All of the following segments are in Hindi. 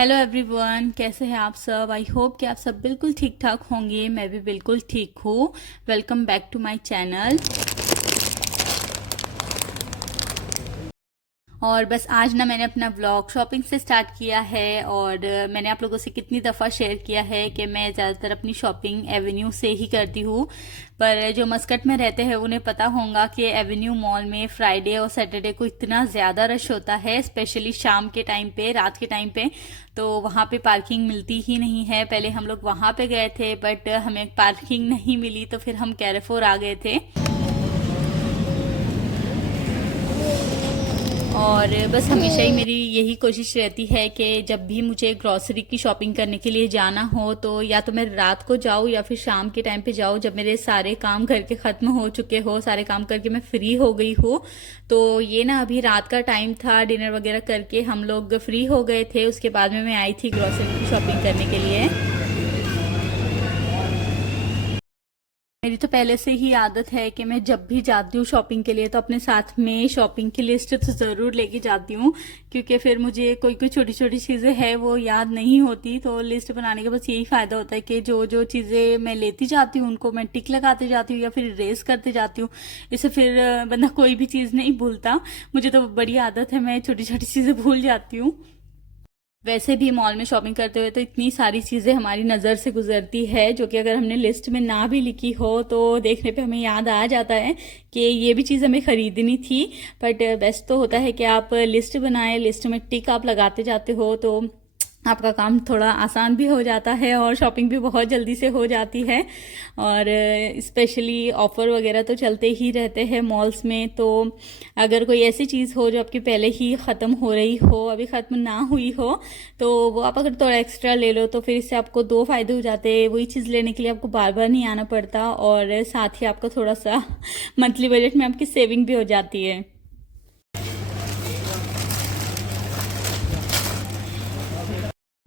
हेलो एवरीवन, कैसे हैं आप सब। आई होप कि आप सब बिल्कुल ठीक ठाक होंगे। मैं भी बिल्कुल ठीक हूँ। Welcome back to my channel. और बस आज ना मैंने अपना व्लॉग शॉपिंग से स्टार्ट किया है और मैंने आप लोगों से कितनी दफ़ा शेयर किया है कि मैं ज़्यादातर अपनी शॉपिंग एवेन्यू से ही करती हूँ। पर जो मस्कट में रहते हैं उन्हें पता होगा कि एवेन्यू मॉल में फ्राइडे और सैटरडे को इतना ज़्यादा रश होता है, स्पेशली शाम के टाइम पे, रात के टाइम पे। तो वहाँ पे पार्किंग मिलती ही नहीं है। पहले हम लोग वहाँ पे गए थे बट हमें पार्किंग नहीं मिली, तो फिर हम कैरेफोर आ गए थे। और बस हमेशा ही मेरी यही कोशिश रहती है कि जब भी मुझे ग्रॉसरी की शॉपिंग करने के लिए जाना हो तो या तो मैं रात को जाऊँ या फिर शाम के टाइम पे जाऊँ, जब मेरे सारे काम घर के ख़त्म हो चुके हो, सारे काम करके मैं फ्री हो गई हूँ। तो ये ना अभी रात का टाइम था, डिनर वगैरह करके हम लोग फ्री हो गए थे। उसके बाद में मैं आई थी ग्रॉसरी की शॉपिंग करने के लिए। मेरी तो पहले से ही आदत है कि मैं जब भी जाती हूँ शॉपिंग के लिए तो अपने साथ में शॉपिंग की लिस्ट तो ज़रूर लेके जाती हूँ, क्योंकि फिर मुझे कोई कोई छोटी छोटी चीज़ें हैं वो याद नहीं होती। तो लिस्ट बनाने का बस यही फ़ायदा होता है कि जो जो चीज़ें मैं लेती जाती हूँ उनको मैं टिक लगाते जाती हूँ या फिर इरेज करते जाती हूँ। इससे फिर बंदा कोई भी चीज़ नहीं भूलता। मुझे तो बड़ी आदत है, मैं छोटी छोटी चीज़ें भूल जाती हूँ। वैसे भी मॉल में शॉपिंग करते हुए तो इतनी सारी चीज़ें हमारी नज़र से गुजरती है जो कि अगर हमने लिस्ट में ना भी लिखी हो तो देखने पे हमें याद आ जाता है कि ये भी चीज़ हमें ख़रीदनी थी। बट बेस्ट तो होता है कि आप लिस्ट बनाएं, लिस्ट में टिक आप लगाते जाते हो तो आपका काम थोड़ा आसान भी हो जाता है और शॉपिंग भी बहुत जल्दी से हो जाती है। और स्पेशली ऑफ़र वगैरह तो चलते ही रहते हैं मॉल्स में। तो अगर कोई ऐसी चीज़ हो जो आपकी पहले ही ख़त्म हो रही हो, अभी ख़त्म ना हुई हो, तो वो आप अगर थोड़ा एक्स्ट्रा ले लो तो फिर इससे आपको दो फ़ायदे हो जाते हैं। वही चीज़ लेने के लिए आपको बार बार नहीं आना पड़ता और साथ ही आपका थोड़ा सा मंथली बजट में आपकी सेविंग भी हो जाती है।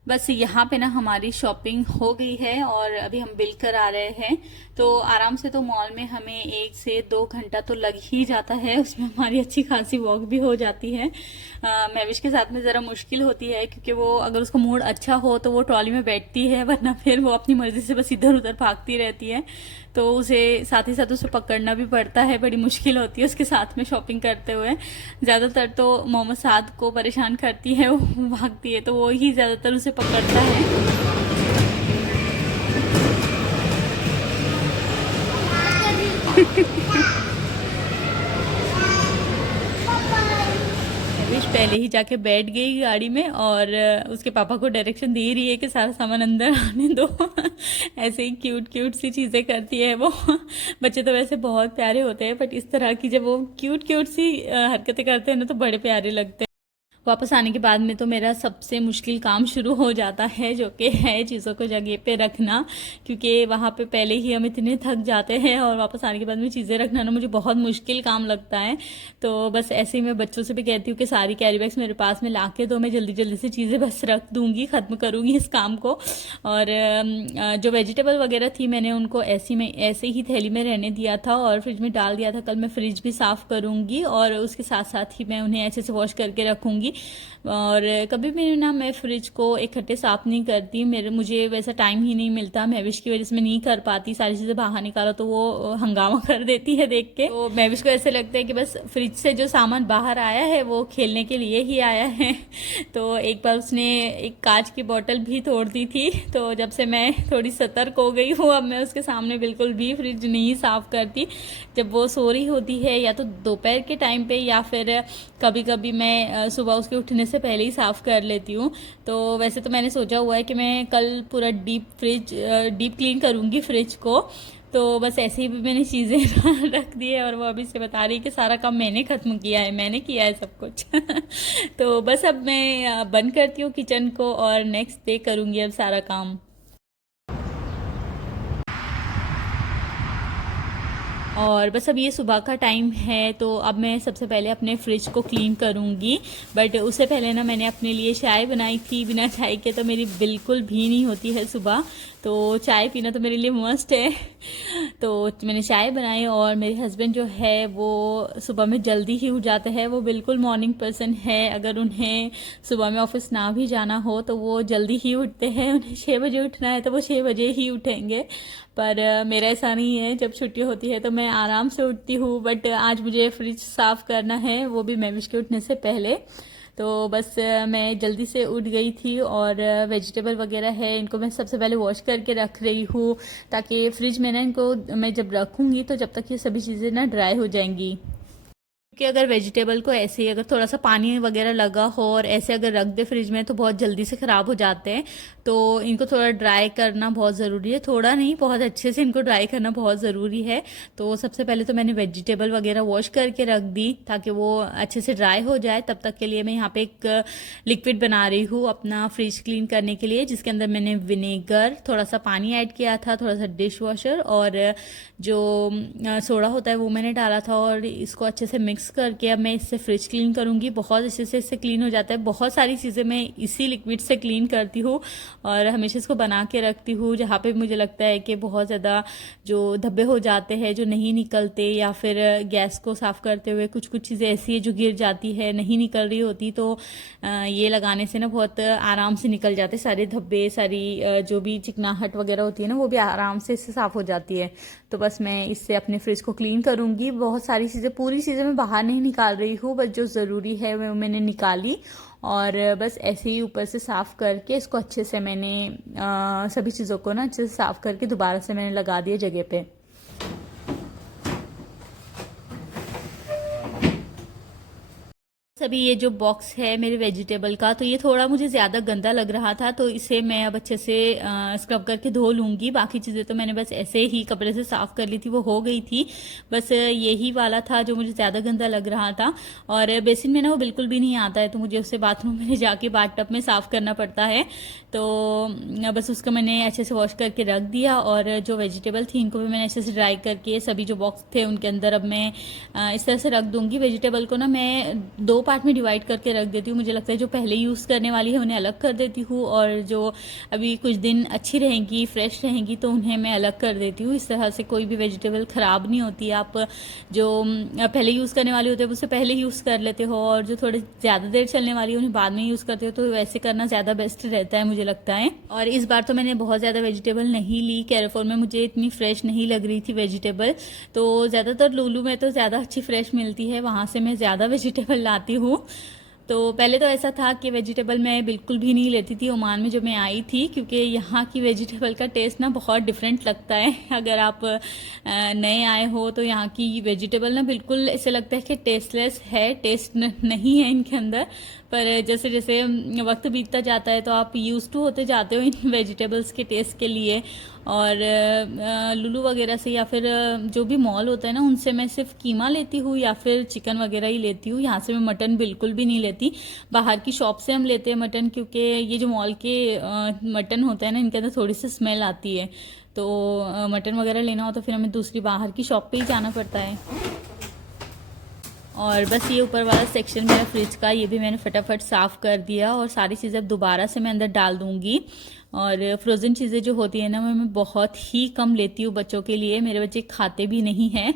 बस यहाँ पे ना हमारी शॉपिंग हो गई है और अभी हम बिल करा रहे हैं। तो आराम से तो मॉल में हमें 1 से 2 घंटा तो लग ही जाता है, उसमें हमारी अच्छी खासी वॉक भी हो जाती है। महविश के साथ में ज़रा मुश्किल होती है क्योंकि वो अगर उसका मूड अच्छा हो तो वो ट्रॉली में बैठती है, वरना फिर वो अपनी मर्जी से बस इधर उधर भागती रहती है। तो उसे साथ ही साथ उसे पकड़ना भी पड़ता है, बड़ी मुश्किल होती है उसके साथ में शॉपिंग करते हुए। ज़्यादातर तो मोहम्मद साद को परेशान करती है, वो भागती है तो वो ही ज़्यादातर उसे पकड़ता है। विश पहले ही जाके बैठ गई गाड़ी में और उसके पापा को डायरेक्शन दे रही है कि सारा सामान अंदर आने दो। ऐसे ही क्यूट क्यूट सी चीज़ें करती है वो। बच्चे तो वैसे बहुत प्यारे होते हैं बट इस तरह की जब वो क्यूट क्यूट सी हरकतें करते हैं ना तो बड़े प्यारे लगते हैं। वापस आने के बाद में तो मेरा सबसे मुश्किल काम शुरू हो जाता है, जो कि है चीज़ों को जगह पे रखना। क्योंकि वहाँ पे पहले ही हम इतने थक जाते हैं और वापस आने के बाद में चीज़ें रखना ना मुझे बहुत मुश्किल काम लगता है। तो बस ऐसे ही मैं बच्चों से भी कहती हूँ कि सारी कैरी बैग्स मेरे पास में ला के दो, मैं जल्दी जल्दी से चीज़ें बस रख दूँगी, ख़त्म करूँगी इस काम को। और जो वेजिटेबल वगैरह थी मैंने उनको ऐसे ही थैली में रहने दिया था और फ्रिज में डाल दिया था। कल मैं फ्रिज भी साफ़ करूँगी और उसके साथ साथ ही मैं उन्हें अच्छे से वॉश करके रखूँगी। और कभी भी ना मैं फ्रिज को इकट्ठे साफ नहीं करती, मुझे वैसा टाइम ही नहीं मिलता। महविश की वजह से मैं नहीं कर पाती, सारी चीज़ें बाहर निकालो तो वो हंगामा कर देती है देख के। तो महविश को ऐसे लगता है कि बस फ्रिज से जो सामान बाहर आया है वो खेलने के लिए ही आया है। तो एक बार उसने एक कांच की बोतल भी तोड़ दी थी। तो जब से मैं थोड़ी सतर्क हो गई हूँ, अब मैं उसके सामने बिल्कुल भी फ्रिज नहीं साफ करती। जब वो सो रही होती है या तो दोपहर के टाइम पे या फिर कभी कभी मैं सुबह उसके उठने से पहले ही साफ़ कर लेती हूँ। तो वैसे तो मैंने सोचा हुआ है कि मैं कल पूरा डीप क्लीन करूँगी फ्रिज को। तो बस ऐसे ही भी मैंने चीज़ें रख दी है और वो अभी से बता रही है कि सारा काम मैंने ख़त्म किया है, मैंने किया है सब कुछ। तो बस अब मैं बंद करती हूँ किचन को और नेक्स्ट डे करूँगी अब सारा काम। और बस अब ये सुबह का टाइम है, तो अब मैं सबसे पहले अपने फ्रिज को क्लीन करूँगी। बट उससे पहले ना मैंने अपने लिए चाय बनाई थी। बिना चाय के तो मेरी बिल्कुल भी नहीं होती है सुबह, तो चाय पीना तो मेरे लिए मस्ट है। तो मैंने चाय बनाई, और मेरे हस्बैंड जो है वो सुबह में जल्दी ही उठ जाते हैं। वो बिल्कुल मॉर्निंग पर्सन है। अगर उन्हें सुबह में ऑफिस ना भी जाना हो तो वो जल्दी ही उठते हैं। उन्हें 6 बजे उठना है तो वो 6 बजे ही उठेंगे। पर मेरा ऐसा नहीं है। जब छुट्टी होती है तो मैं आराम से उठती हूँ। बट आज मुझे फ्रिज साफ करना है, वो भी महविश के उठने से पहले। तो बस मैं जल्दी से उठ गई थी, और वेजिटेबल वगैरह है इनको मैं सबसे पहले वॉश करके रख रही हूँ, ताकि फ्रिज में ना इनको मैं जब रखूँगी तो जब तक ये सभी चीज़ें ना ड्राई हो जाएंगी। क्योंकि अगर वेजिटेबल को ऐसे ही अगर थोड़ा सा पानी वगैरह लगा हो और ऐसे अगर रख दे फ्रिज में तो बहुत जल्दी से ख़राब हो जाते हैं। तो इनको थोड़ा ड्राई करना बहुत ज़रूरी है, थोड़ा नहीं बहुत अच्छे से इनको ड्राई करना बहुत ज़रूरी है। तो सबसे पहले तो मैंने वेजिटेबल वगैरह वॉश करके रख दी ताकि वो अच्छे से ड्राई हो जाए। तब तक के लिए मैं यहाँ पे एक लिक्विड बना रही हूँ अपना फ्रिज क्लीन करने के लिए, जिसके अंदर मैंने विनेगर, थोड़ा सा पानी ऐड किया था, थोड़ा सा डिश वॉशर, और जो सोडा होता है वो मैंने डाला था, और इसको अच्छे से मिक्स करके अब मैं इससे फ्रिज क्लीन करूंगी। बहुत अच्छे से इससे क्लीन हो जाता है। बहुत सारी चीज़ें मैं इसी लिक्विड से क्लीन करती हूँ, और हमेशा इसको बना के रखती हूँ। जहाँ पे मुझे लगता है कि बहुत ज़्यादा जो धब्बे हो जाते हैं जो नहीं निकलते, या फिर गैस को साफ़ करते हुए कुछ कुछ चीज़ें ऐसी है जो गिर जाती है, नहीं निकल रही होती, तो ये लगाने से ना बहुत आराम से निकल जाते सारे धब्बे, सारी जो भी चिकनाहट वगैरह होती है ना वो भी आराम से इससे साफ़ हो जाती है। तो बस मैं इससे अपने फ्रिज को क्लीन करूँगी। बहुत सारी चीज़ें, पूरी चीज़ें मैं बाहर नहीं निकाल रही हूँ, बस जो ज़रूरी है वो मैंने निकाली, और बस ऐसे ही ऊपर से साफ़ करके इसको अच्छे से मैंने सभी चीज़ों को ना अच्छे से साफ़ करके दोबारा से मैंने लगा दिया जगह पे। अभी ये जो बॉक्स है मेरे वेजिटेबल का, तो ये थोड़ा मुझे ज़्यादा गंदा लग रहा था, तो इसे मैं अब अच्छे से स्क्रब करके धो लूँगी। बाकी चीज़ें तो मैंने बस ऐसे ही कपड़े से साफ़ कर ली थी, वो हो गई थी। बस यही वाला था जो मुझे ज़्यादा गंदा लग रहा था, और बेसिन में ना वो बिल्कुल भी नहीं आता है, तो मुझे उसे बाथरूम में जाके बाथ टब में साफ़ करना पड़ता है। तो बस उसको मैंने अच्छे से वॉश करके रख दिया, और जो वेजिटेबल थी इनको भी मैंने अच्छे से ड्राई करके सभी जो बॉक्स थे उनके अंदर अब मैं इस तरह से रख दूँगी। वेजिटेबल को ना मैं 2 पार्ट में डिवाइड करके रख देती हूँ। मुझे लगता है जो पहले यूज़ करने वाली है उन्हें अलग कर देती हूँ, और जो अभी कुछ दिन अच्छी रहेंगी, फ्रेश रहेंगी, तो उन्हें मैं अलग कर देती हूँ। इस तरह से कोई भी वेजिटेबल ख़राब नहीं होती। आप जो पहले यूज़ करने वाली होते हैं उससे पहले यूज़ कर लेते हो, और जो थोड़े ज़्यादा देर चलने वाली है उन्हें बाद में यूज़ करते हो, तो वैसे करना ज़्यादा बेस्ट रहता है मुझे लगता है। और इस बार तो मैंने बहुत ज़्यादा वेजिटेबल नहीं ली। कैरेफोर में मुझे इतनी फ्रेश नहीं लग रही थी वेजिटेबल, तो ज़्यादातर लुलु में तो ज़्यादा अच्छी फ्रेश मिलती है, वहाँ से मैं ज़्यादा वेजिटेबल लाती हूँ। तो पहले तो ऐसा था कि वेजिटेबल मैं बिल्कुल भी नहीं लेती थी ओमान में जब मैं आई थी, क्योंकि यहाँ की वेजिटेबल का टेस्ट ना बहुत डिफरेंट लगता है। अगर आप नए आए हो तो यहाँ की वेजिटेबल ना बिल्कुल ऐसे लगता है कि टेस्टलेस है, टेस्ट नहीं है इनके अंदर। पर जैसे जैसे वक्त बीतता जाता है तो आप यूज टू होते जाते हो इन वेजिटेबल्स के टेस्ट के लिए। और लुलु वगैरह से या फिर जो भी मॉल होता है ना उनसे मैं सिर्फ कीमा लेती हूँ या फिर चिकन वगैरह ही लेती हूँ। यहाँ से मैं मटन बिल्कुल भी नहीं लेती। बाहर की शॉप से हम लेते हैं मटन, क्योंकि ये जो मॉल के मटन होते हैं ना इनके अंदर थोड़ी सी स्मेल आती है, तो मटन वगैरह लेना हो तो फिर हमें दूसरी बाहर की शॉप पे ही जाना पड़ता है। और बस ये ऊपर वाला सेक्शन मेरा फ्रिज का, ये भी मैंने फटाफट साफ़ कर दिया, और सारी चीज़ें अब दोबारा से मैं अंदर डाल दूँगी। और फ्रोज़न चीज़ें जो होती है ना मैं बहुत ही कम लेती हूँ बच्चों के लिए। मेरे बच्चे खाते भी नहीं हैं,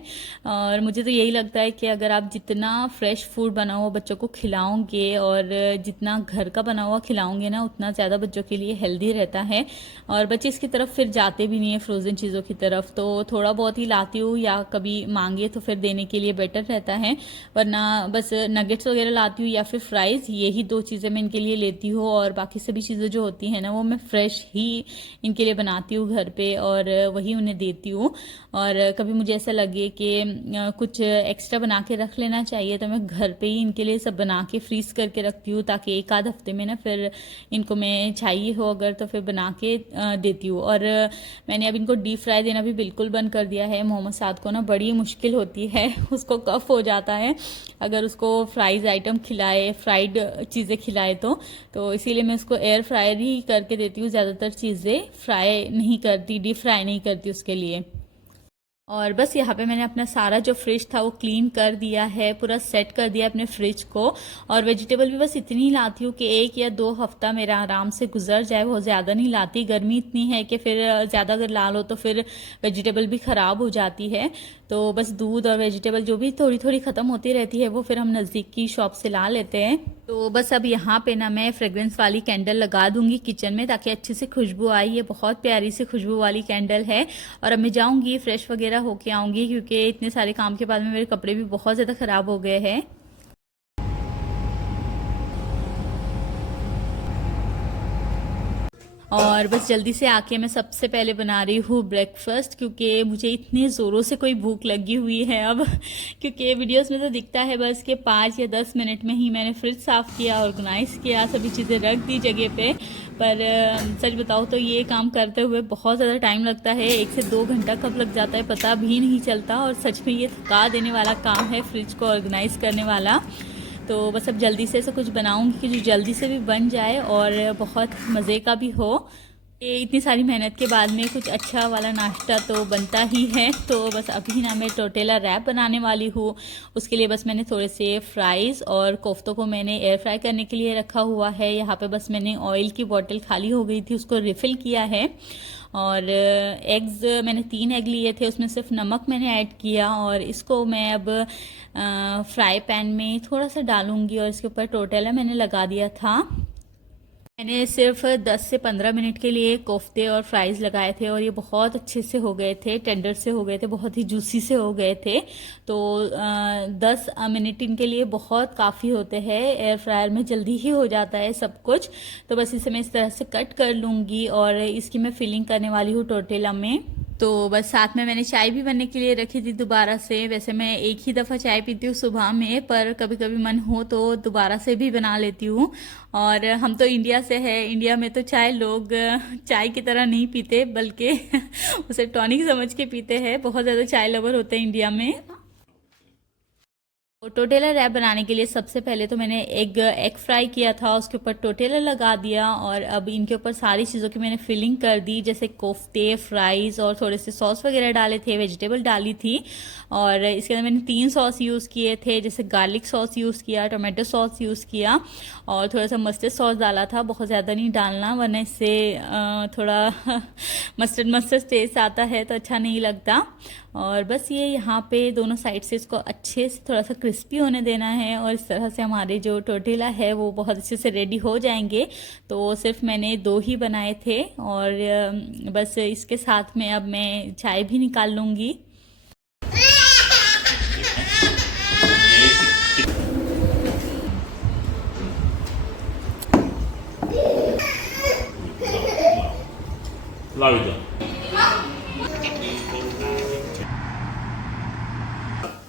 और मुझे तो यही लगता है कि अगर आप जितना फ्रेश फूड बना हुआ बच्चों को खिलाओगे और जितना घर का बना हुआ खिलाओगे ना उतना ज़्यादा बच्चों के लिए हेल्दी रहता है। और बच्चे इसकी तरफ फिर जाते भी नहीं है फ्रोज़न चीज़ों की तरफ, तो थोड़ा बहुत ही लाती हूँ, या कभी मांगे तो फिर देने के लिए बेटर रहता है। वरना बस नगेट्स वगैरह लाती हूँ या फिर फ्राइज़, यही 2 चीज़ें मैं इनके लिए लेती हूँ। और बाकी सभी चीज़ें जो होती हैं ना वो मैं फ्रेश ही इनके लिए बनाती हूँ घर पे, और वही उन्हें देती हूँ। और कभी मुझे ऐसा लगे कि कुछ एक्स्ट्रा बना के रख लेना चाहिए तो मैं घर पे ही इनके लिए सब बना के फ्रीज करके रखती हूँ, ताकि एक आध हफ्ते में ना फिर इनको मैं चाहिए हो अगर तो फिर बना के देती हूँ। और मैंने अब इनको डीप फ्राई देना भी बिल्कुल बंद कर दिया है। मोहम्मद साद को ना बड़ी मुश्किल होती है, उसको कफ हो जाता है अगर उसको फ्राइज आइटम खिलाए, फ्राइड चीज़ें खिलाए तो इसीलिए मैं उसको एयर फ्रायर ही करके देती हूँ। ज़्यादातर चीज़ें फ्राई नहीं करती, डीप फ्राई नहीं करती उसके लिए। और बस यहाँ पे मैंने अपना सारा जो फ्रिज था वो क्लीन कर दिया है, पूरा सेट कर दिया अपने फ्रिज को। और वेजिटेबल भी बस इतनी ही लाती हूँ कि 1 या 2 हफ्ता मेरा आराम से गुजर जाए, बहुत ज़्यादा नहीं लाती। गर्मी इतनी है कि फिर ज़्यादा अगर ला लो तो फिर वेजिटेबल भी ख़राब हो जाती है। तो बस दूध और वेजिटेबल जो भी थोड़ी थोड़ी ख़त्म होती रहती है वो फिर हम नज़दीक की शॉप से ला लेते हैं। तो बस अब यहाँ पे ना मैं फ्रेग्रेंस वाली कैंडल लगा दूंगी किचन में, ताकि अच्छी से खुशबू आए। ये बहुत प्यारी सी खुशबू वाली कैंडल है। और अब मैं जाऊंगी फ्रेश वगैरह होके आऊंगी, क्योंकि इतने सारे काम के बाद में मेरे कपड़े भी बहुत ज़्यादा ख़राब हो गए हैं। और बस जल्दी से आके मैं सबसे पहले बना रही हूँ ब्रेकफास्ट, क्योंकि मुझे इतने ज़ोरों से कोई भूख लगी हुई है अब। क्योंकि वीडियोस में तो दिखता है बस कि 5 या 10 मिनट में ही मैंने फ्रिज साफ़ किया, ऑर्गेनाइज़ किया, सभी चीज़ें रख दी जगह पे। पर सच बताओ तो ये काम करते हुए बहुत ज़्यादा टाइम लगता है। 1 से 2 घंटा कब लग जाता है पता भी नहीं चलता। और सच में ये थका देने वाला काम है फ्रिज को ऑर्गेनाइज़ करने वाला। तो बस अब जल्दी से ऐसा कुछ बनाऊंगी कि जो जल्दी से भी बन जाए और बहुत मज़े का भी हो। ये इतनी सारी मेहनत के बाद में कुछ अच्छा वाला नाश्ता तो बनता ही है। तो बस अभी ना मैं टोटेला रैप बनाने वाली हूँ। उसके लिए बस मैंने थोड़े से फ्राइज़ और कोफ्तों को मैंने एयर फ्राई करने के लिए रखा हुआ है। यहाँ पे बस मैंने ऑयल की बोतल खाली हो गई थी, उसको रिफ़िल किया है। और एग्स मैंने 3 एग लिए थे, उसमें सिर्फ नमक मैंने ऐड किया। और इसको मैं अब फ्राई पैन में थोड़ा सा डालूंगी और इसके ऊपर टोटेला मैंने लगा दिया था। मैंने सिर्फ 10 से 15 मिनट के लिए कोफ्ते और फ्राइज़ लगाए थे और ये बहुत अच्छे से हो गए थे, टेंडर से हो गए थे, बहुत ही जूसी से हो गए थे। तो 10 मिनट इनके लिए बहुत काफ़ी होते हैं। एयर फ्रायर में जल्दी ही हो जाता है सब कुछ। तो बस इसे मैं इस तरह से कट कर लूँगी और इसकी मैं फिलिंग करने वाली हूँ टोटेला में। तो बस साथ में मैंने चाय भी बनने के लिए रखी थी दोबारा से। वैसे मैं एक ही दफ़ा चाय पीती हूँ सुबह में, पर कभी कभी मन हो तो दोबारा से भी बना लेती हूँ। और हम तो इंडिया से है, इंडिया में तो चाय लोग चाय की तरह नहीं पीते, बल्कि उसे टॉनिक समझ के पीते हैं। बहुत ज़्यादा चाय लवर होते हैं इंडिया में। तो टोटेला रैप बनाने के लिए सबसे पहले तो मैंने एग फ्राई किया था, उसके ऊपर टोटेला लगा दिया। और अब इनके ऊपर सारी चीज़ों की मैंने फिलिंग कर दी, जैसे कोफ्ते, फ्राइज़ और थोड़े से सॉस वगैरह डाले थे, वेजिटेबल डाली थी। और इसके अंदर मैंने 3 सॉस यूज़ किए थे, जैसे गार्लिक सॉस यूज़ किया, टोमेटो सॉस यूज़ किया और थोड़ा सा मस्टर्ड सॉस डाला था। बहुत ज़्यादा नहीं डालना, वरना इससे थोड़ा मस्टर्ड मस्टर्ड टेस्ट आता है तो अच्छा नहीं लगता। और बस ये यहाँ पे दोनों साइड से इसको अच्छे से थोड़ा सा क्रिस्पी होने देना है। और इस तरह से हमारे जो टोटेला है वो बहुत अच्छे से रेडी हो जाएंगे। तो सिर्फ मैंने 2 ही बनाए थे और बस इसके साथ में अब मैं चाय भी निकाल लूँगी। लाविदा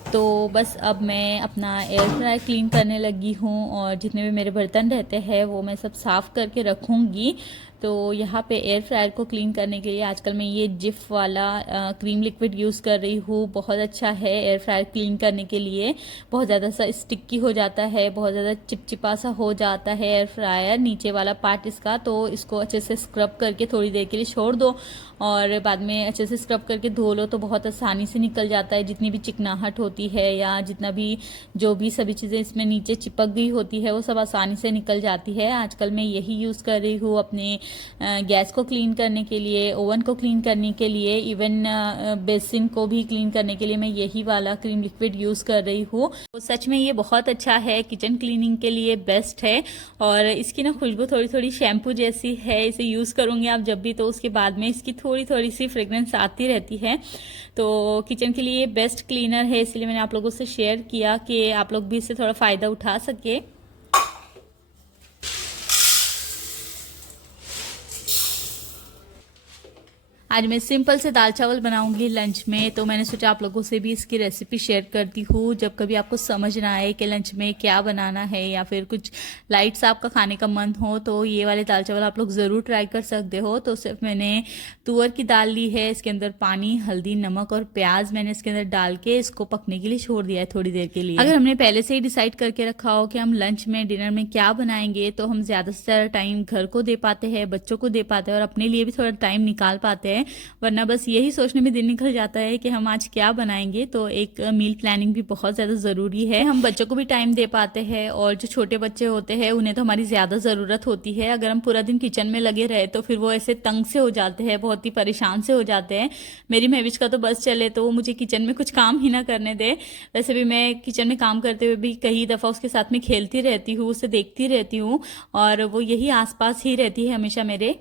तो बस अब मैं अपना एयर फ्राई क्लीन करने लगी हूँ और जितने भी मेरे बर्तन रहते हैं वो मैं सब साफ़ करके रखूँगी। तो यहाँ पे एयर फ्रायर को क्लीन करने के लिए आजकल मैं ये जिफ वाला क्रीम लिक्विड यूज़ कर रही हूँ। बहुत अच्छा है एयर फ्रायर क्लीन करने के लिए। बहुत ज़्यादा सा स्टिकी हो जाता है, बहुत ज़्यादा चिपचिपा सा हो जाता है एयर फ्रायर नीचे वाला पार्ट इसका। तो इसको अच्छे से स्क्रब करके थोड़ी देर के लिए छोड़ दो और बाद में अच्छे से स्क्रब करके धो लो तो बहुत आसानी से निकल जाता है। जितनी भी चिकनाहट होती है या जितना भी जो भी सभी चीज़ें इसमें नीचे चिपक गई होती है वो सब आसानी से निकल जाती है। आजकल मैं यही यूज़ कर रही हूँ अपने गैस को क्लीन करने के लिए, ओवन को क्लीन करने के लिए, इवन बेसिन को भी क्लीन करने के लिए मैं यही वाला क्रीम लिक्विड यूज़ कर रही हूँ। तो सच में ये बहुत अच्छा है, किचन क्लीनिंग के लिए बेस्ट है। और इसकी ना खुशबू थोड़ी थोड़ी शैम्पू जैसी है। इसे यूज़ करूँगी आप जब भी तो उसके बाद में इसकी थोड़ी थोड़ी सी फ्रेग्रेंस आती रहती है। तो किचन के लिए बेस्ट क्लीनर है, इसलिए मैंने आप लोगों से शेयर किया कि आप लोग भी इससे थोड़ा फ़ायदा उठा सके। आज मैं सिंपल से दाल चावल बनाऊंगी लंच में। तो मैंने सोचा आप लोगों से भी इसकी रेसिपी शेयर करती हूँ। जब कभी आपको समझ ना आए कि लंच में क्या बनाना है या फिर कुछ लाइट सा आपका खाने का मन हो तो ये वाले दाल चावल आप लोग ज़रूर ट्राई कर सकते हो। तो सिर्फ मैंने तुअर की दाल ली है, इसके अंदर पानी, हल्दी, नमक और प्याज मैंने इसके अंदर डाल के इसको पकने के लिए छोड़ दिया है थोड़ी देर के लिए। अगर हमने पहले से ही डिसाइड करके रखा हो कि हम लंच में, डिनर में क्या बनाएंगे तो हम ज़्यादा से ज़्यादा टाइम घर को दे पाते हैं, बच्चों को दे पाते हैं और अपने लिए भी थोड़ा टाइम निकाल पाते हैं। है, वरना बस यही सोचने में दिन निकल जाता है कि हम आज क्या बनाएंगे। तो एक मील प्लानिंग भी बहुत ज़्यादा ज़रूरी है। हम बच्चों को भी टाइम दे पाते हैं, और जो छोटे बच्चे होते हैं उन्हें तो हमारी ज़्यादा ज़रूरत होती है। अगर हम पूरा दिन किचन में लगे रहे तो फिर वो ऐसे तंग से हो जाते हैं, बहुत ही परेशान से हो जाते हैं। मेरी महविश का तो बस चले तो वो मुझे किचन में कुछ काम ही ना करने दे। वैसे भी मैं किचन में काम करते हुए भी कई दफ़ा उसके साथ में खेलती रहती हूँ, उसे देखती रहती हूँ, और वो यही आसपास ही रहती है हमेशा मेरे।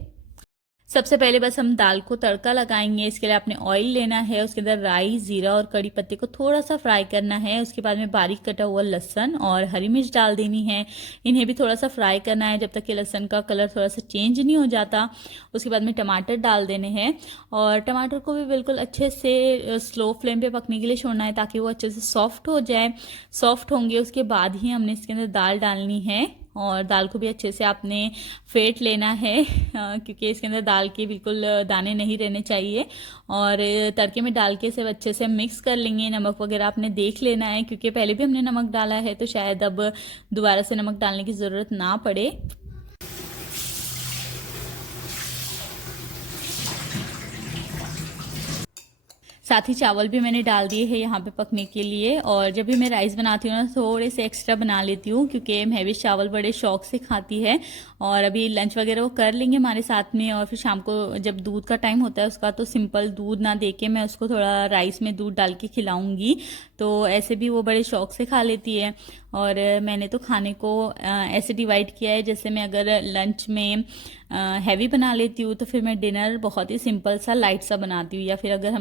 सबसे पहले बस हम दाल को तड़का लगाएंगे। इसके लिए आपने ऑयल लेना है, उसके अंदर राई, जीरा और कड़ी पत्ते को थोड़ा सा फ्राई करना है। उसके बाद में बारीक कटा हुआ लहसुन और हरी मिर्च डाल देनी है। इन्हें भी थोड़ा सा फ्राई करना है जब तक कि लहसुन का कलर थोड़ा सा चेंज नहीं हो जाता। उसके बाद में टमाटर डाल देने हैं, और टमाटर को भी बिल्कुल अच्छे से स्लो फ्लेम पे पकने के लिए छोड़ना है ताकि वो अच्छे से सॉफ्ट हो जाए। सॉफ्ट होंगे उसके बाद ही हमने इसके अंदर दाल डालनी है, और दाल को भी अच्छे से आपने फेंट लेना है, क्योंकि इसके अंदर दाल के बिल्कुल दाने नहीं रहने चाहिए। और तड़के में डाल के सब अच्छे से मिक्स कर लेंगे। नमक वगैरह आपने देख लेना है, क्योंकि पहले भी हमने नमक डाला है तो शायद अब दोबारा से नमक डालने की ज़रूरत ना पड़े। साथ ही चावल भी मैंने डाल दिए हैं यहाँ पे पकने के लिए। और जब भी मैं राइस बनाती हूँ ना थोड़े से एक्स्ट्रा बना लेती हूँ, क्योंकि महविश चावल बड़े शौक से खाती है। और अभी लंच वगैरह वो कर लेंगे हमारे साथ में, और फिर शाम को जब दूध का टाइम होता है उसका, तो सिंपल दूध ना दे के मैं उसको थोड़ा राइस में दूध डाल के खिलाऊंगी। तो ऐसे भी वो बड़े शौक से खा लेती है। और मैंने तो खाने को ऐसे डिवाइड किया है, जैसे मैं अगर लंच में हैवी बना लेती हूँ तो फिर मैं डिनर बहुत ही सिंपल सा लाइट सा बनाती हूँ, या फिर अगर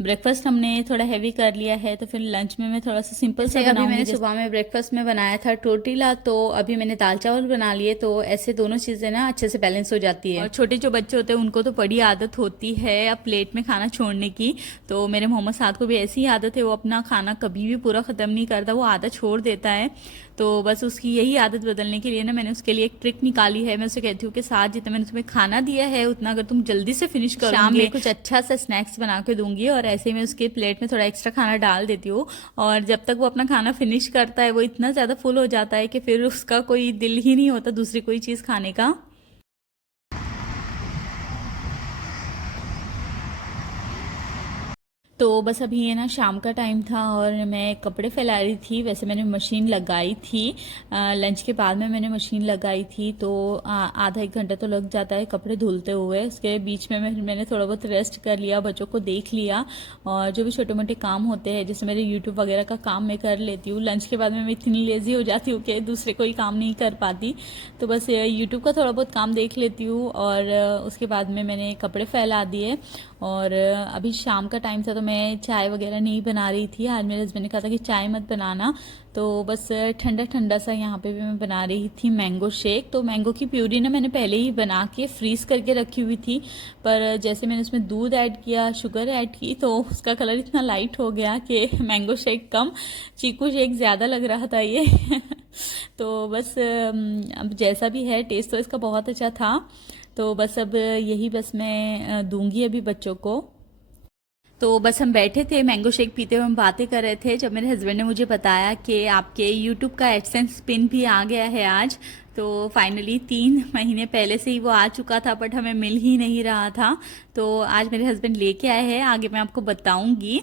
ब्रेकफास्ट हमने थोड़ा हैवी कर लिया है तो फिर लंच में मैं थोड़ा सा सिंपल सा बनाऊंगी। मैंने सुबह में ब्रेकफास्ट में बनाया था टोटीला, तो अभी मैंने दाल चावल बना लिए, तो ऐसे दोनों चीजें ना अच्छे से बैलेंस हो जाती है। और छोटे जो बच्चे होते हैं उनको तो बड़ी आदत होती है अब प्लेट में खाना छोड़ने की। तो मेरे मोहम्मद साद को भी ऐसी ही आदत है, वो अपना खाना कभी भी पूरा खत्म नहीं करता, वो आधा छोड़ देता है। तो बस उसकी यही आदत बदलने के लिए ना मैंने उसके लिए एक ट्रिक निकाली है। मैं उसे कहती हूँ कि साथ जितना मैंने तुम्हें खाना दिया है उतना अगर तुम जल्दी से फिनिश करोगे, शाम में कुछ अच्छा सा स्नैक्स बना के दूंगी, और ऐसे में उसके प्लेट में थोड़ा एक्स्ट्रा खाना डाल देती हूँ। और जब तक वो अपना खाना फिनिश करता है वो इतना ज़्यादा फुल हो जाता है कि फिर उसका कोई दिल ही नहीं होता दूसरी कोई चीज़ खाने का। तो बस अभी ये ना शाम का टाइम था और मैं कपड़े फैला रही थी। वैसे मैंने मशीन लगाई थी, लंच के बाद में मैंने मशीन लगाई थी, तो आधा एक घंटा तो लग जाता है कपड़े धुलते हुए। उसके बीच में मैंने थोड़ा बहुत रेस्ट कर लिया, बच्चों को देख लिया, और जो भी छोटे मोटे काम होते हैं जैसे मेरे यूट्यूब वगैरह का काम मैं कर लेती हूँ। लंच के बाद में मैं इतनी लेजी हो जाती हूँ कि दूसरे कोई काम नहीं कर पाती, तो बस यूट्यूब का थोड़ा बहुत काम देख लेती हूँ। और उसके बाद में मैंने कपड़े फैला दिए। और अभी शाम का टाइम था तो मैं चाय वगैरह नहीं बना रही थी। आज मेरे हस्बैंड ने कहा था कि चाय मत बनाना, तो बस ठंडा ठंडा सा यहाँ पे भी मैं बना रही थी मैंगो शेक। तो मैंगो की प्यूरी ना मैंने पहले ही बना के फ्रीज करके रखी हुई थी, पर जैसे मैंने उसमें दूध ऐड किया, शुगर ऐड की, तो उसका कलर इतना लाइट हो गया कि मैंगो शेक कम चीकू शेक ज़्यादा लग रहा था ये तो बस अब जैसा भी है टेस्ट तो इसका बहुत अच्छा था। तो बस अब यही बस मैं दूंगी अभी बच्चों को। तो बस हम बैठे थे मैंगो शेक पीते हुए, हम बातें कर रहे थे, जब मेरे हस्बैंड ने मुझे बताया कि आपके यूट्यूब का एडसेंस पिन भी आ गया है आज। तो फाइनली 3 महीने पहले से ही वो आ चुका था, बट हमें मिल ही नहीं रहा था। तो आज मेरे हस्बैंड लेके आए हैं, आगे मैं आपको बताऊंगी।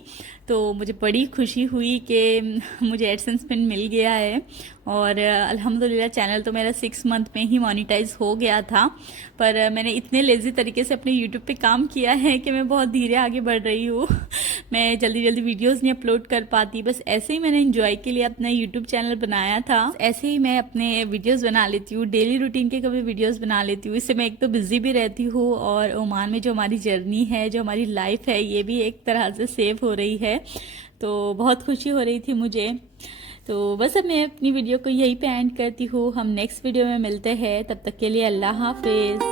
तो मुझे बड़ी खुशी हुई कि मुझे एडसेंस पिन मिल गया है, और अल्हम्दुलिल्लाह चैनल तो मेरा 6 मंथ में ही मोनेटाइज हो गया था। पर मैंने इतने लेजी तरीके से अपने यूट्यूब पे काम किया है कि मैं बहुत धीरे आगे बढ़ रही हूँ मैं जल्दी जल्दी वीडियोस नहीं अपलोड कर पाती। बस ऐसे ही मैंने एंजॉय के लिए अपना यूट्यूब चैनल बनाया था। ऐसे ही मैं अपने वीडियोस बना लेती हूँ, डेली रूटीन के कभी वीडियोस बना लेती हूँ। इससे मैं एक तो बिजी भी रहती हूँ, और ओमान में जो हमारी जर्नी है, जो हमारी लाइफ है, ये भी एक तरह से सेव हो रही है। तो बहुत खुशी हो रही थी मुझे। तो बस अब मैं अपनी वीडियो को यहीं पे एंड करती हूँ। हम नेक्स्ट वीडियो में मिलते हैं, तब तक के लिए अल्लाह हाफिज़।